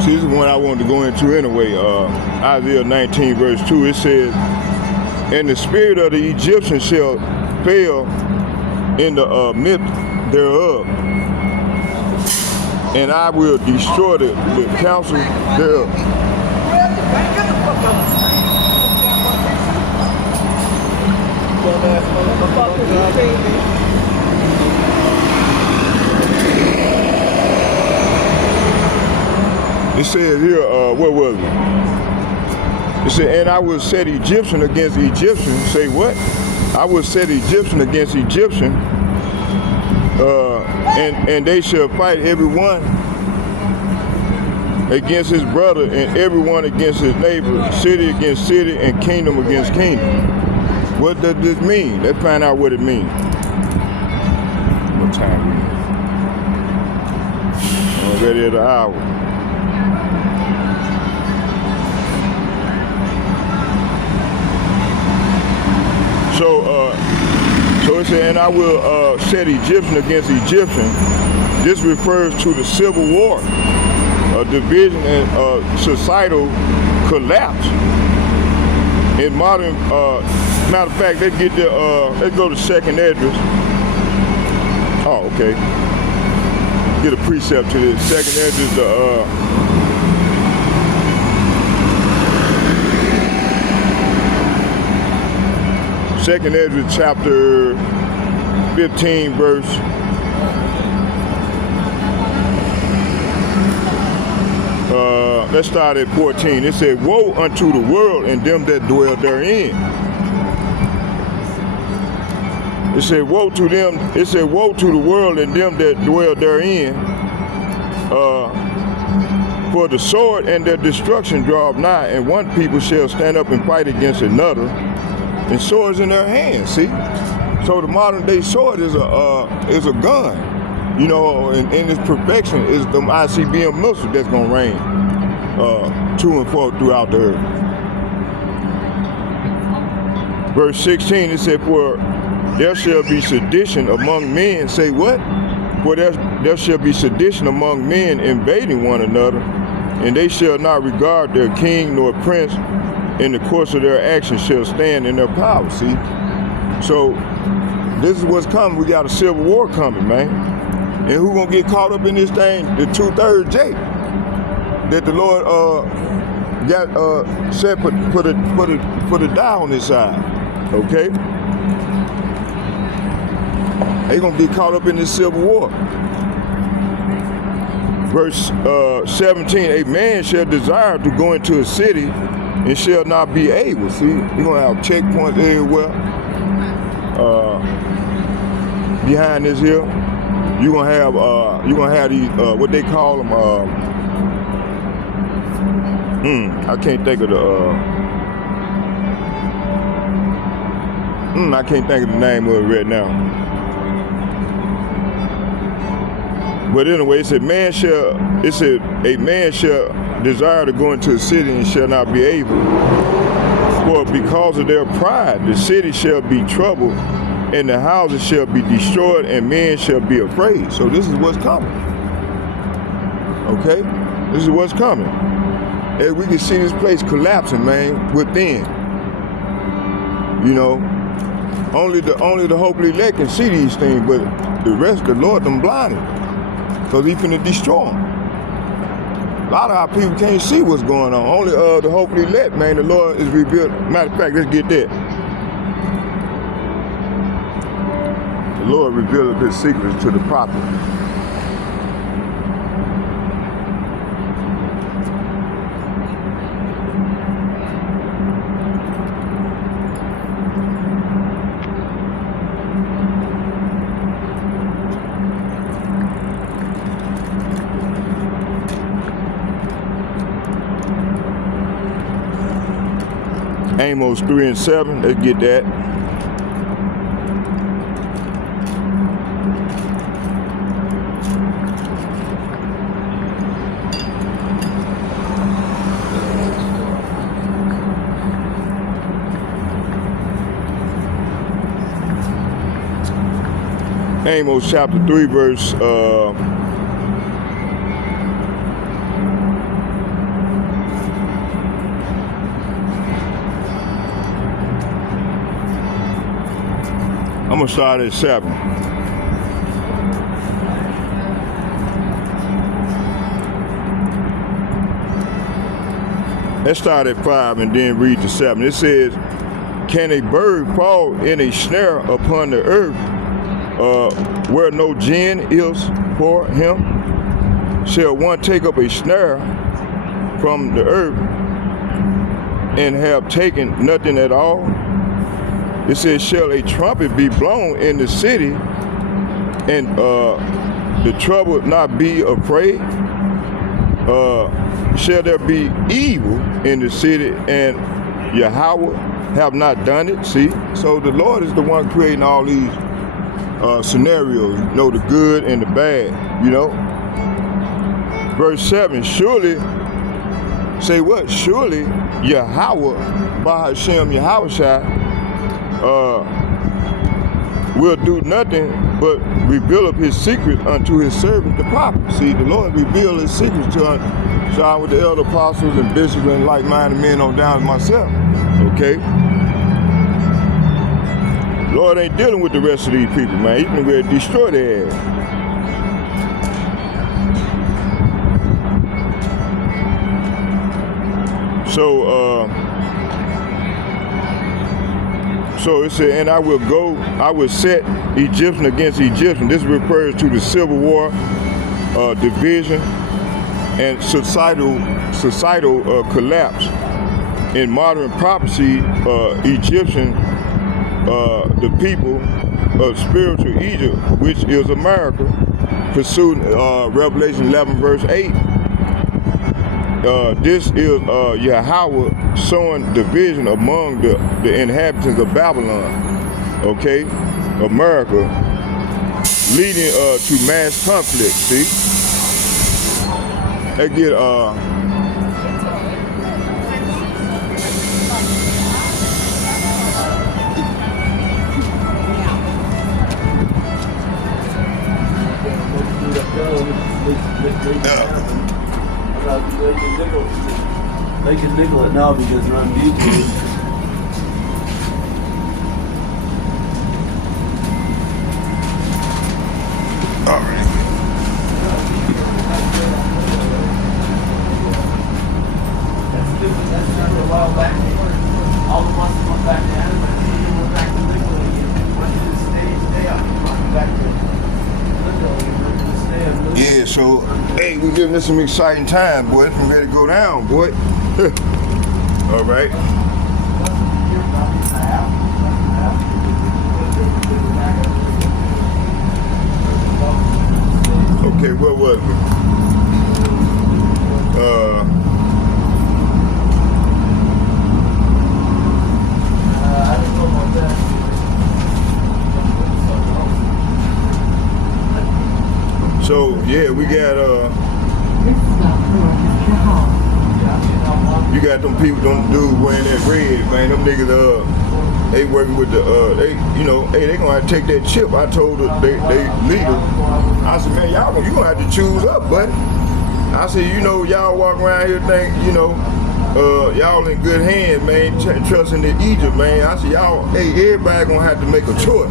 See, this is one I wanted to go into anyway. Isaiah 19, verse 2, it says, and the spirit of the Egyptians shall fail in the midst thereof, and I will destroy the counsel thereof. It says here, what was it? It said, and I will set Egyptian against Egyptian. Say what? I will set Egyptian against Egyptian, and they shall fight everyone against his brother, and everyone against his neighbor, city against city, and kingdom against kingdom. What does this mean? Let's find out what it means. What time is it? Already at the hour. So it said, and I will set Egyptian against Egyptian. This refers to the Civil War, division and societal collapse. In modern, matter of fact, let's get the, let's go to second address. Oh, okay. Get a precept to this. Second address, 2nd Ezra chapter 15 verse let's start at 14. It said, woe unto the world and them that dwell therein. It said, woe to them. It said, woe to the world and them that dwell therein. For the sword and their destruction draweth nigh, and one people shall stand up and fight against another, and swords in their hands. See, so the modern day sword is a gun, you know, and in its perfection is the ICBM missile that's gonna rain to and fro throughout the earth. Verse 16, it said, for there shall be sedition among men. Say what? For there shall be sedition among men invading one another, and they shall not regard their king nor prince. In the course of their actions shall stand in their power. See? So this is what's coming. We got a civil war coming, man. And who gonna get caught up in this thing? The 2/3 Jake that the Lord got said put a die on his side. Okay? They gonna get caught up in this civil war. Verse 17, a man shall desire to go into a city and shall not be able. See, you're gonna have checkpoints everywhere. Behind this hill, you're gonna have these what they call them. I can't think of the. I can't think of the name of it right now. But anyway, it said a man shall desire to go into a city and shall not be able. For because of their pride, the city shall be troubled, and the houses shall be destroyed, and men shall be afraid. So this is what's coming. Okay? This is what's coming. And we can see this place collapsing, man, within. You know, only the hopefully elect can see these things, but the rest, the Lord them blinded. Because he finna destroy them. A lot of our people can't see what's going on. Only the hopefully elect, man, the Lord is revealed. Matter of fact, let's get that. The Lord revealed his secrets to the prophet. Amos 3 and 7, let's get that. Amos chapter 3 verse I'm gonna start at 7. Let's start at 5 and then read to 7. It says, can a bird fall in a snare upon the earth where no gin is for him? Shall one take up a snare from the earth and have taken nothing at all? It says, shall a trumpet be blown in the city, and the trouble not be afraid? Shall there be evil in the city, and Yahweh have not done it? See, so the Lord is the one creating all these scenarios, you know, the good and the bad, you know. Verse 7, surely, say what? Surely Yahweh, by Hashem Yahushua, will do nothing but reveal up his secret unto his servant the prophet. See, the Lord revealed his secrets to shine with the elder apostles and bishops and like-minded men on down to myself. Okay? Lord ain't dealing with the rest of these people, man. He's been ready to destroy their ass. So, So it said, and I will set Egyptian against Egyptian. This refers to the Civil War, division, and societal collapse. In modern prophecy, Egyptian, the people of spiritual Egypt, which is America, pursued Revelation 11 verse 8. This is Yahweh sowing division among the inhabitants of Babylon, okay, America, leading to mass conflict. See, they get They can nickel it now because they're on YouTube. all right. That's remember a while back. All the ones went back down, but then went back to nickel again. Went to the stay out. Went back to nickel again. Went to the stay of nickel. Yeah, so hey, we giving this some exciting time, boy. I'm ready to go down, boy. All right. Okay, what was it? I don't know about that. So yeah, we got This stop for Mr. Hall. you got them people, them dudes wearing that red, man. Them niggas they working with the they they gonna have to take that chip. I told they leader, I said, man, you gonna have to choose up, buddy. I said, y'all walk around here think, y'all in good hands, man, trusting in Egypt, man. I said, everybody gonna have to make a choice.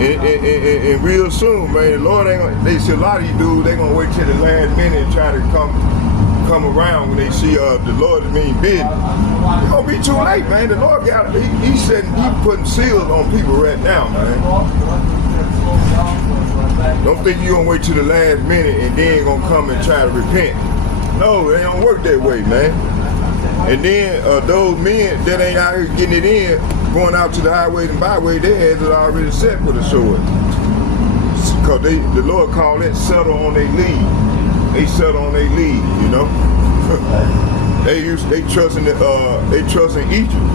And real soon, man, the Lord ain't gonna, they see a lot of you dudes, they gonna wait till the last minute and try to come around when they see the Lord is being busy. It's gonna be too late, man. The Lord got he putting seals on people right now, man. Don't think you're gonna wait till the last minute and then gonna come and try to repent. No, it don't work that way, man. And then those men that ain't out here getting it in, going out to the highways and byways, their heads are already set for the sword. Cause the Lord called it settle on their lead. They settle on their lead, they trust in Egypt.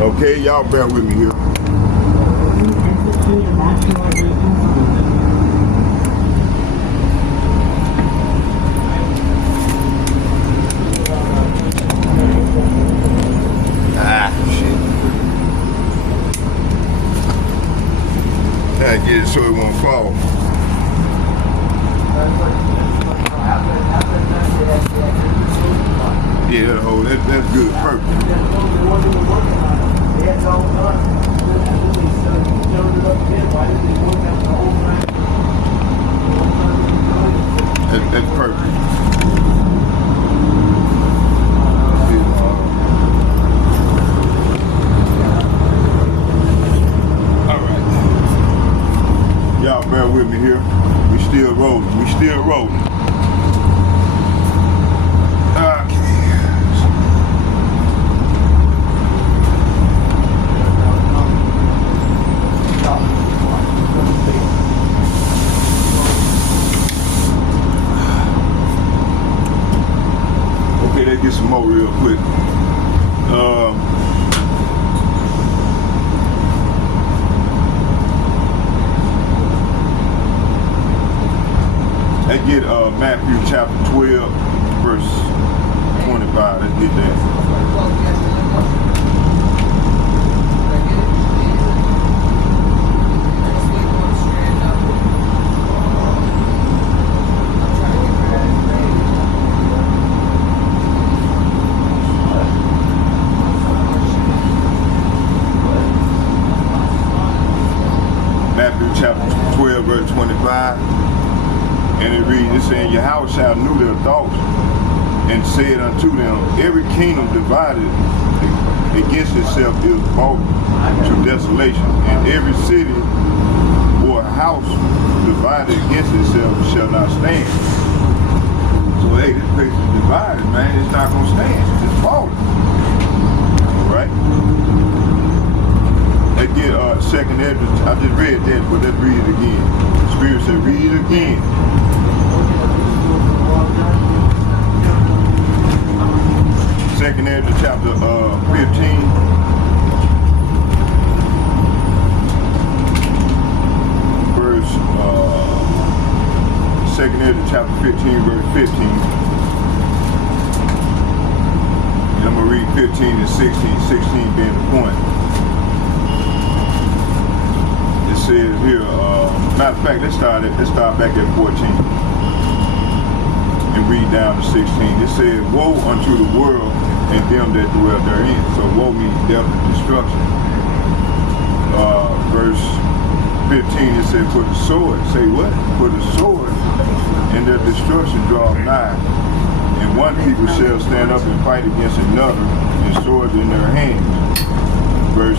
Okay, y'all bear with me here. Shit. Gotta get it so it won't fall. Yeah, that's good, perfect. That's perfect. All right. Y'all bear with me here. We still rolling. Let's get some more real quick. Let's get Matthew chapter 12, verse 25. Let's get that. Matthew chapter 12, verse 25. And it reads, it saying, Yahweh shall knew their thoughts and said unto them, every kingdom divided against itself is brought to desolation, and every city or house divided against itself shall not stand. So hey, this place is divided, man. It's not gonna stand. It's falling. Right? Let's get second Ezra. I just read that, but let's read it again. The Spirit said, read it again. Second Ezra chapter 15. Verse Second Ezra chapter 15, verse 15. And I'm gonna read 15 and 16, 16 being the point. It says here, matter of fact, let's start back at 14 and read down to 16. It says, woe unto the world and them that dwell therein. So woe means death and destruction. Verse 15, it says, for the sword, say what? For the sword and their destruction draw nigh. And one people shall stand up and fight against another, and swords in their hands. Verse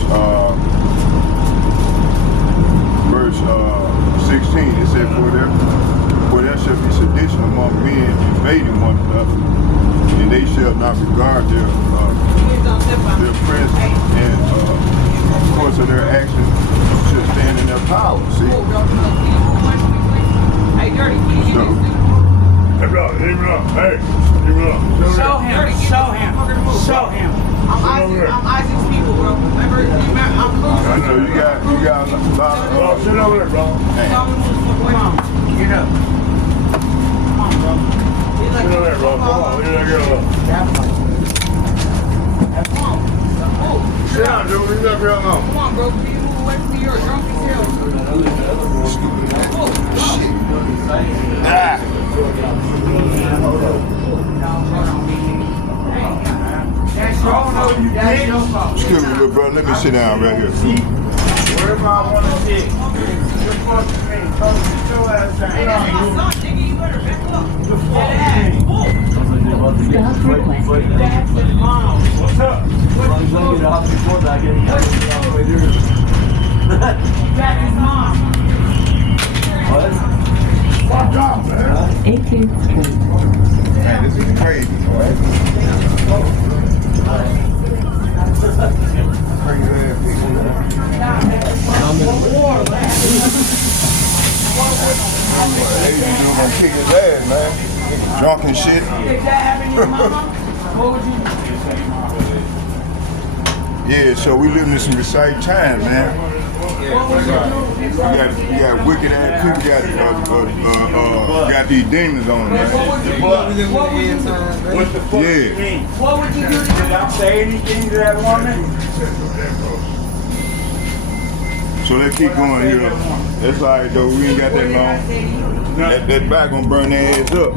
16, it said, for there shall be sedition among men invading one another, and they shall not regard their presence, and of course of their actions should stand in their power. See? Hey, Dirty, So, Hey, bro, leave it up. Hey, leave it up. show him. I'm Isaac's people, bro. Remember, I'm cool. I know you got a lot of Bro, sit over there, bro. hey, Come on, get up. Come on, bro. He's like, Sit over there, bro. Come on, leave that girl up. Come on. Oh, Sit down, dude. Leave that girl alone. come on, bro. Can you move away from me? You're drunk as hell. That's your fault. excuse me, little brother, let me sit down right here. Wherever I want to sit. You're supposed to be. Come sit your ass down. Hey, that's my son, nigga. You better back up. Stop requesting. That's his mom. What's up? That's his mom. Fuck off, man. 18th Street. Man, this is crazy, right? Crazy ass people. Hey, you gonna kick his ass, man. Nigga drunk and shit. If that happened to your mama, what would you do? Yeah, so we living in some exciting times, man. You got wicked ass people, got these demons on them, man. What the fuck you Yeah. mean? What would you do to Did I say anything to that woman? So let's keep going here. That's all right, though. We ain't got that long. That back gonna burn their ass up.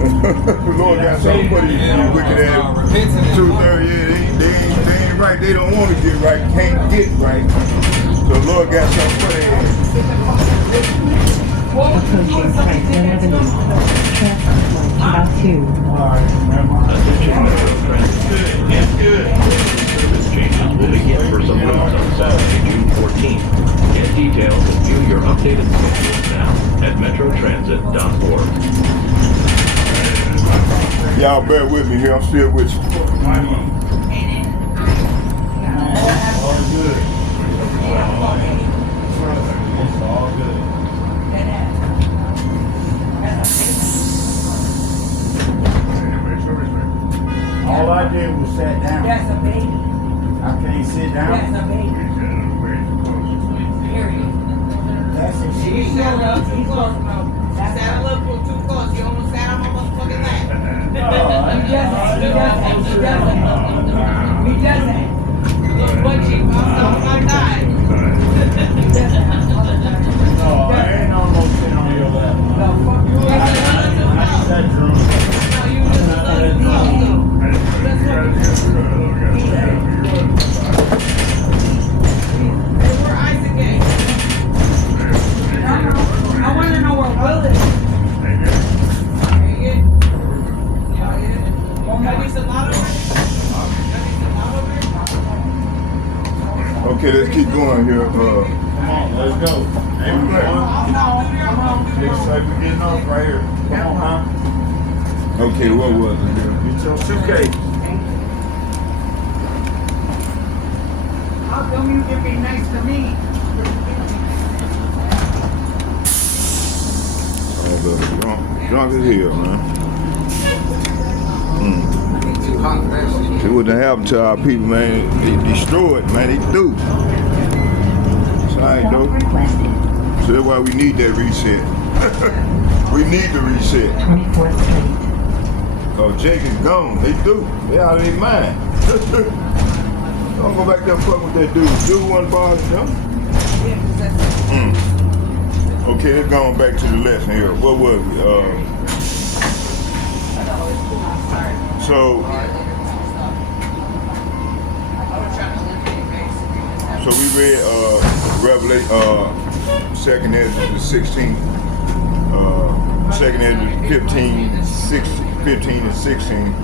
The Lord got something for these wicked ass 2-3, yeah, they ain't right. They don't want to get right, can't get right. So the Lord got something for their ass. Approaching Franklin Avenue. Traffic about 2. Attention Metro Transit. Service changes will begin for some routes on Saturday, June 14th. Get details and view your updated schedules now at metrotransit.org. Y'all bear with me here. I'm still with you. All good. All good. All I did was sat down. That's a baby. I can't sit That's down. a baby. Period. That's a He shit. showed up too close, bro. Sat a little too close. You almost sat on my motherfucking lap. He doesn't. Little butt cheek, I'm gonna die. No, I ain't almost sitting on your lap. No, fuck you. I sat drunk. No, you just Hey, where Isaac at? I want to know where Will is. Maybe some lot over there? Maybe some lot over there? keep going here. Come on, let's go. Ain't we going? Looks like we're getting off right here. Come on, huh? Okay, what was it here? Get your suitcase. How come you can be nice to me? Oh, drunk as hell, man. Too hot for that shit. It wouldn't happen to our people, man. They destroyed, man. They do. So I ain't Stop know. requested. So that's why we need that reset. We need the reset. 24th Street. Oh, Jake is gone. They do. They out of their mind. Don't go back there and fuck with that dude. Dude wasn't bothering them. Okay, let's go on back to the lesson here. What was it? So we read Revelation, 2nd Ezra, the 16th, 2nd Ezra 15 and 16.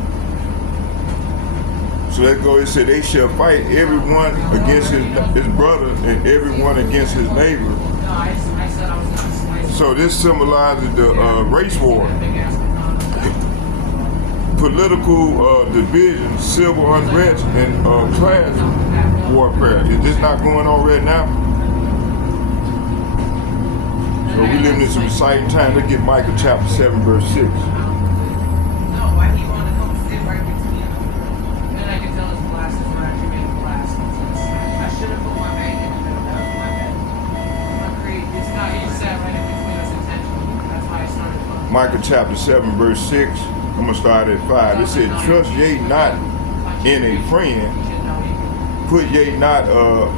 So let's go. It said they shall fight everyone against his brother and everyone against his neighbor. So this symbolizes the race war, political division, civil unrest, and class warfare. Is this not going on right now? So we live in some exciting time. Let's get Micah chapter 7, verse 6. No, why do you want to come sit right next to me? Then I can tell his glasses are actually made of glass. I should have put my bag in the middle. That was my bad. I'm great. It's not. He sat right in between us intentionally. That's why I started. Micah chapter 7, verse 6. I'm going to start at 5. It said, trust ye not in a friend, put ye not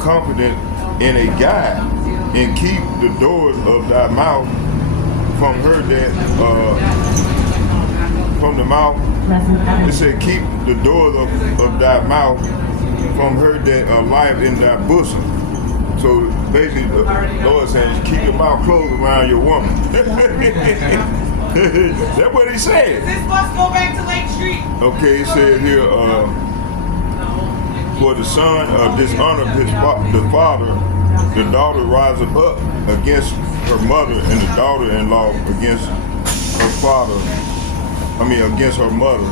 confident in a guide, and keep the doors of thy mouth from her that, from the mouth. It said, keep the doors of thy mouth from her that lieth in thy bosom. So basically, the Lord is saying, keep your mouth closed around your woman. That's what he said. Does this bus go back to Lake Street? Okay, it said here, for the son dishonored the father, the daughter riseth up against her mother, and the daughter-in-law against her father, against her mother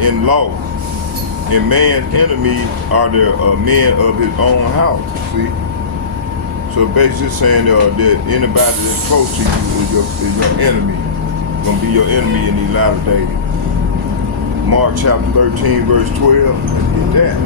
in law. And man's enemies are the men of his own house. See? So basically saying that anybody that's close to you is your enemy. Gonna be your enemy in these latter days. Mark chapter 13, verse 12. Let's get that.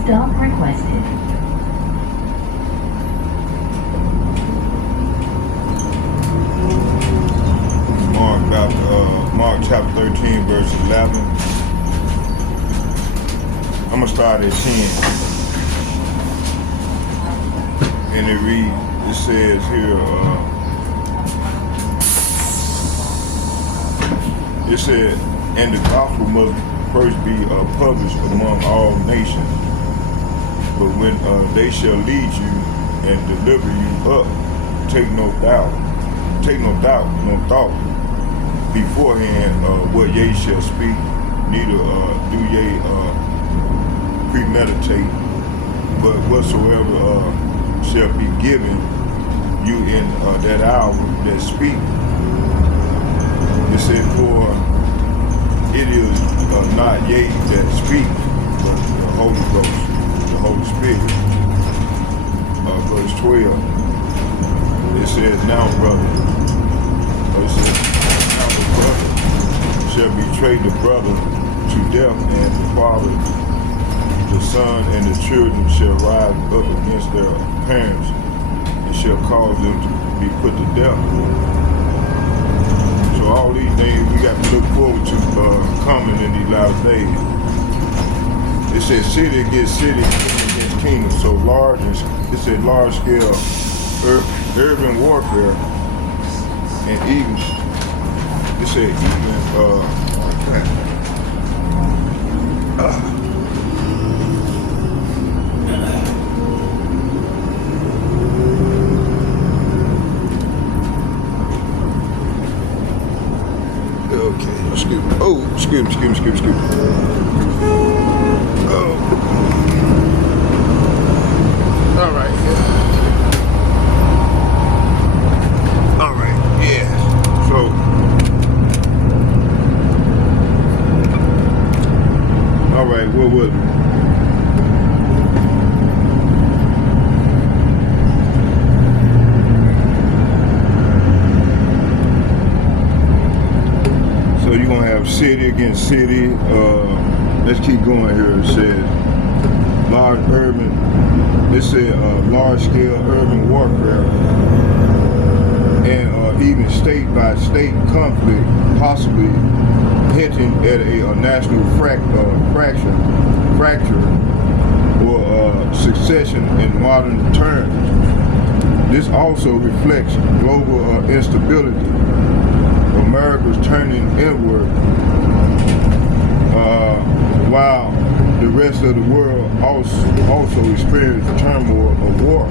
Stop requested. Mark chapter 13, verse 11. I'm going to start at 10. And it reads, it says here, it said, and the gospel must first be published among all nations. But when they shall lead you and deliver you up, take no thought beforehand what ye shall speak, neither do ye premeditate, but whatsoever shall be given you in that hour that speak. It said, for it is not ye that speak, but the Holy Ghost, the Holy Spirit. Verse 12. It says, now brother. It says, now the brother shall betray the brother to death, and the father, the son, and the children shall rise up against their parents, and shall cause them to be put to death. So all these things we got to look forward to coming in these latter days. It says city against city, kingdom against kingdom. So it said large scale urban warfare, and even it said okay, excuse me. Oh, excuse me. Oh. All right. All right. Yeah. So. All right. What was it? So you're gonna have city against city. Let's keep going here. It says large scale urban warfare, and even state by state conflict, possibly hinting at a national fracture or succession in modern terms. This also reflects global instability. America's turning inward, while the rest of the world also experiences turmoil of war.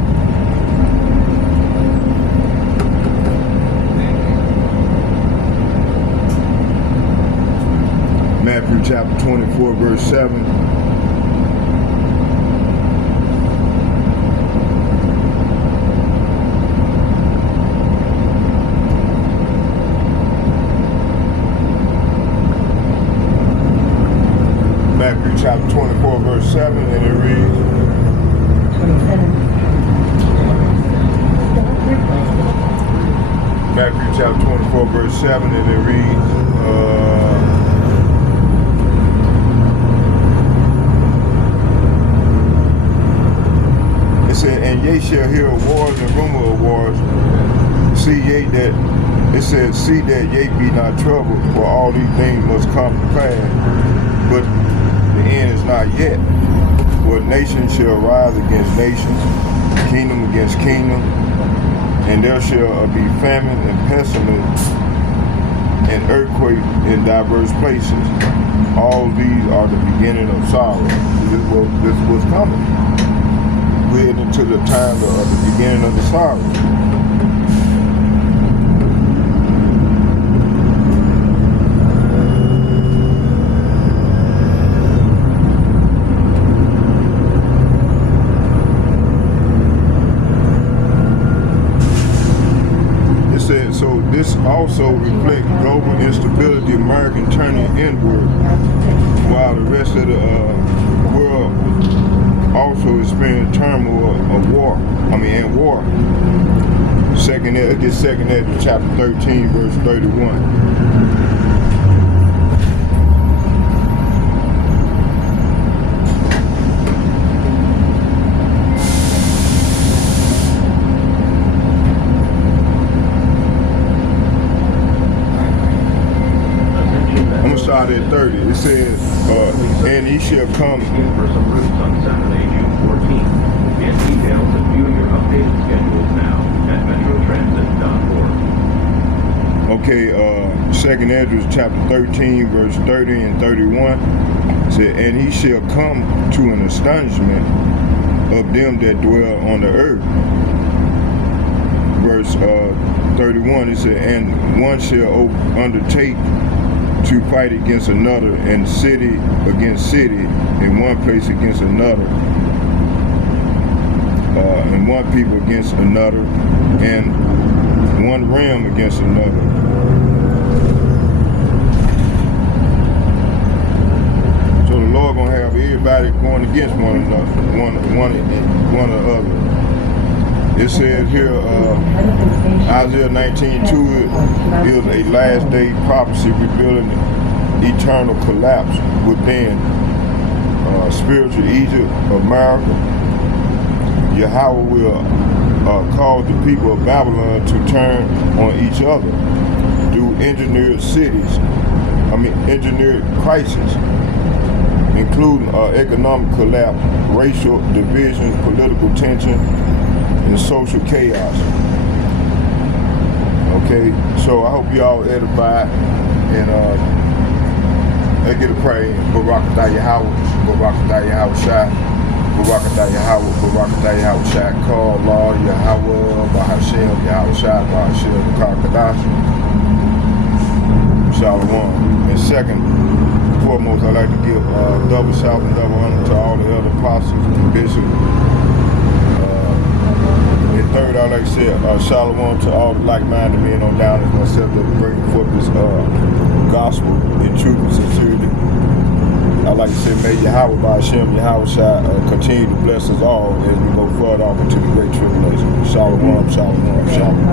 Matthew chapter 24, verse 7. Matthew chapter 24, verse 7, and it reads, 27. Matthew chapter 24, verse 7, and it reads, it said, and ye shall hear of wars and rumor of wars. See that ye be not troubled, for all these things must come to pass. But the end is not yet. For nation shall rise against nation, kingdom against kingdom, and there shall be famine and pestilence and earthquake in diverse places. All these are the beginning of sorrow. This was coming. We're heading into the time of the beginning of the sorrow. So this also reflects global instability, American turning inward, while the rest of the world also experiencing turmoil of war. And war. Second Ezra chapter 13, verse 31. Start at 30. It says, and he shall come. For some routes on Saturday, June 14th. Get details and view your updated schedules now at metrotransit.org. Okay, 2nd Ezra chapter 13, verse 30 and 31. It said, and he shall come to an astonishment of them that dwell on the earth. Verse 31, it said, and one shall undertake to fight against another, and city against city, and one place against another, and one people against another, and one realm against another. So the Lord gonna have everybody going against one another, one another. It says here, Isaiah 19:2 is a last day prophecy revealing eternal collapse within spiritual Egypt, America. Yahweh will cause the people of Babylon to turn on each other engineered engineered crisis, including economic collapse, racial division, political tension, and social chaos. Okay, so I hope y'all edified, and let's get a prayer in. Barakatah Yahweh, Barakatah Yahweh Shai, Barakatah Yahweh, Barakatah Yahweh Shai, call Law Yahweh, Bahashem, Yahweh Shai, Bahashem, Barakatah, Shalom. And second, foremost, I'd like to give double shout and double honor to all the elder apostles and bishops. And third, I'd like to say shalom to all the like-minded men on down as myself that bring forth this gospel in truth and sincerity. I'd like to say, may Yahweh Bahashem, Yahweh Shai continue to bless us all as we go further off into the great tribulation. Shalom, shalom, shalom.